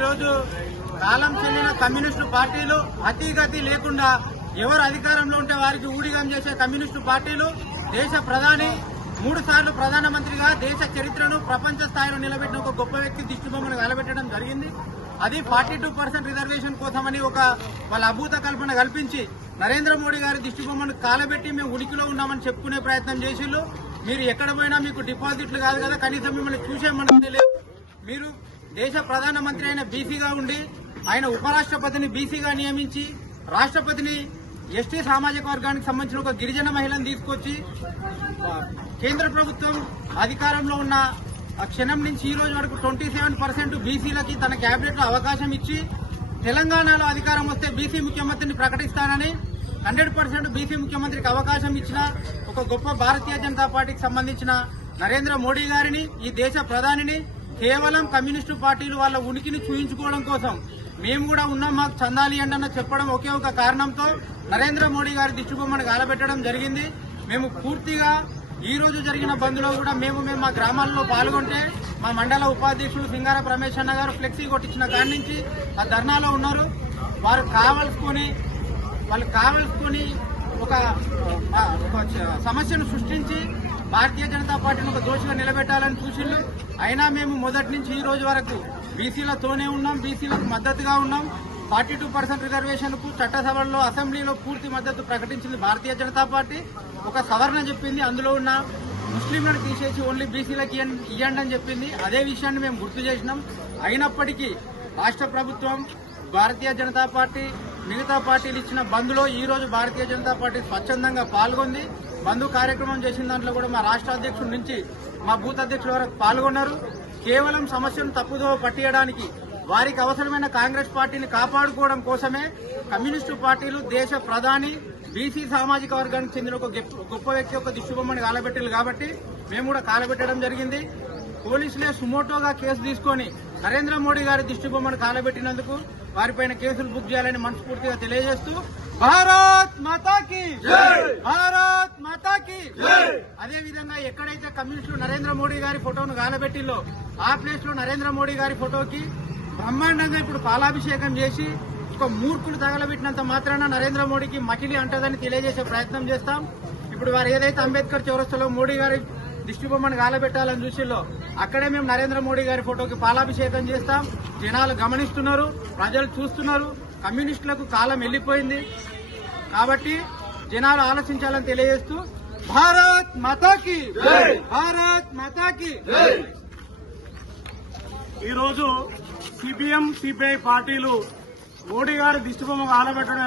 ఈరోజు కాలం చెందిన కమ్యూనిస్టు పార్టీలు అతిగతి లేకుండా ఎవరు అధికారంలో ఉంటే వారికి ఊడిగం చేసే కమ్యూనిస్టు పార్టీలు దేశ ప్రధాని మూడు సార్లు ప్రధానమంత్రిగా దేశ చరిత్రను ప్రపంచ స్థాయిలో నిలబెట్టిన ఒక గొప్ప వ్యక్తి దిష్టిబొమ్మను కలబెట్టడం జరిగింది. అది ఫార్టీ టూ పర్సెంట్ రిజర్వేషన్ కోసమని ఒక వాళ్ళ అభూత కల్పన కల్పించి నరేంద్ర మోడీ గారి దిష్టిబొమ్మను కాలబెట్టి మేము ఉనికిలో ఉన్నామని చెప్పుకునే ప్రయత్నం చేసిళ్ళు. మీరు ఎక్కడ పోయినా మీకు డిపాజిట్లు కాదు కదా కనీసం మిమ్మల్ని చూసే మనసు లేదు. మీరు దేశ ప్రధానమంత్రి అయిన బీసీగా ఉండి ఆయన ఉపరాష్ట్రపతిని బీసీగా నియమించి రాష్ట్రపతిని ఎస్టీ సామాజిక వర్గానికి సంబంధించిన ఒక గిరిజన మహిళను తీసుకొచ్చి కేంద్ర ప్రభుత్వం అధికారంలో ఉన్న క్షణం నుంచి ఈ రోజు వరకు ట్వంటీ సెవెన్ పర్సెంట్ బీసీలకి తన క్యాబినెట్లో అవకాశం ఇచ్చి తెలంగాణలో అధికారం వస్తే బీసీ ముఖ్యమంత్రిని ప్రకటిస్తానని హండ్రెడ్ పర్సెంట్ బీసీ ముఖ్యమంత్రికి అవకాశం ఇచ్చిన ఒక గొప్ప భారతీయ జనతా పార్టీకి సంబంధించిన నరేంద్ర మోడీ గారిని ఈ దేశ ప్రధానిని కేవలం కమ్యూనిస్టు పార్టీలు వాళ్ళ ఉనికిని చూయించుకోవడం కోసం. మేము కూడా ఉన్నాం మాకు చందాలి అండి చెప్పడం ఒకే ఒక కారణంతో నరేంద్ర మోడీ గారి దిష్టిబొమ్మను గాలబెట్టడం జరిగింది. మేము పూర్తిగా ఈ రోజు జరిగిన బంద్లో కూడా మేము మేము మా గ్రామాల్లో పాల్గొంటే మా మండల ఉపాధ్యక్షుడు సింగార రమేష్ అన్న గారు ఫ్లెక్సీ కొట్టించిన కాడి నుంచి ఆ ధర్నాలో ఉన్నారు. వారు కావలసుకొని వాళ్ళు కావలసుకొని ఒక సమస్యను సృష్టించి భారతీయ జనతా పార్టీని ఒక దోషిగా నిలబెట్టాలని చూసిండు. అయినా మేము మొదటి నుంచి ఈ రోజు వరకు బీసీలతోనే ఉన్నాం బీసీలకు మద్దతుగా ఉన్నాం. ఫార్టీ టూ పర్సెంట్ రిజర్వేషన్కు చట్టసభల్లో అసెంబ్లీలో పూర్తి మద్దతు ప్రకటించింది భారతీయ జనతా పార్టీ. ఒక సవరణ చెప్పింది అందులో ఉన్న ముస్లింలను తీసేసి ఓన్లీ బీసీలకు ఇవ్వండి అని చెప్పింది. అదే విషయాన్ని మేము గుర్తు చేసినాం. అయినప్పటికీ రాష్ట్ర ప్రభుత్వం భారతీయ జనతా పార్టీ మిగతా పార్టీలు ఇచ్చిన బంద్లో ఈ రోజు భారతీయ జనతా పార్టీ స్వచ్ఛందంగా పాల్గొంది. బంధు కార్యక్రమం చేసిన దాంట్లో కూడా మా రాష్ట్ర అధ్యక్షుడి నుంచి మా బూత్ అధ్యక్షుల వరకు పాల్గొన్నారు. కేవలం సమస్యను తప్పుదో పట్టియడానికి వారికి అవసరమైన కాంగ్రెస్ పార్టీని కాపాడుకోవడం కోసమే కమ్యూనిస్టు పార్టీలు దేశ ప్రధాని బీసీ సామాజిక వర్గానికి చెందిన ఒక గొప్ప వ్యక్తి యొక్క దిష్టిబొమ్మని కాలబెట్టారు కాబట్టి మేము కూడా కాలబెట్టడం జరిగింది. పోలీసులే సుమోటోగా కేసు తీసుకొని నరేంద్ర మోడీ గారి దిష్టిబొమ్మను కాలబెట్టినందుకు వారిపైన కేసులు బుక్ చేయాలని మనస్ఫూర్తిగా తెలియజేస్తూ భారత్ మాతాకి భారత్ మాతాకి అదే విధంగా ఎక్కడైతే కమ్యూనిస్టులు నరేంద్ర మోడీ గారి ఫోటోను గాలబెట్టిల్లో ఆ ప్లేస్లో నరేంద్ర మోడీ గారి ఫోటోకి బ్రహ్మాండంగా ఇప్పుడు పాలాభిషేకం చేసి ఒక మూర్ఖులు తగలబెట్టినంత మాత్రాన నరేంద్ర మోడీకి మకిలి అంటదని తెలియజేసే ప్రయత్నం చేస్తాం. ఇప్పుడు వారు ఏదైతే అంబేద్కర్ చౌరస్తలో మోడీ గారి దిష్టి బొమ్మను గాలబెట్టాలని చూసిల్లో. అక్కడే మేము నరేంద్ర మోడీ గారి ఫోటోకి పాలాభిషేకం చేస్తాం. జనాలు గమనిస్తున్నారు ప్రజలు చూస్తున్నారు. కమ్యూనిస్టులకు కాలం వెళ్ళిపోయింది. కాబట్టి జనాలు ఆలోచించాలని తెలియజేస్తూ భారత్ మాతాకి భారత్ మాతాకి ఈరోజు సిపిఎం సిపిఐ పార్టీలు మోడీ గారి దిష్టిబొమ్మ ఆలబెట్టడం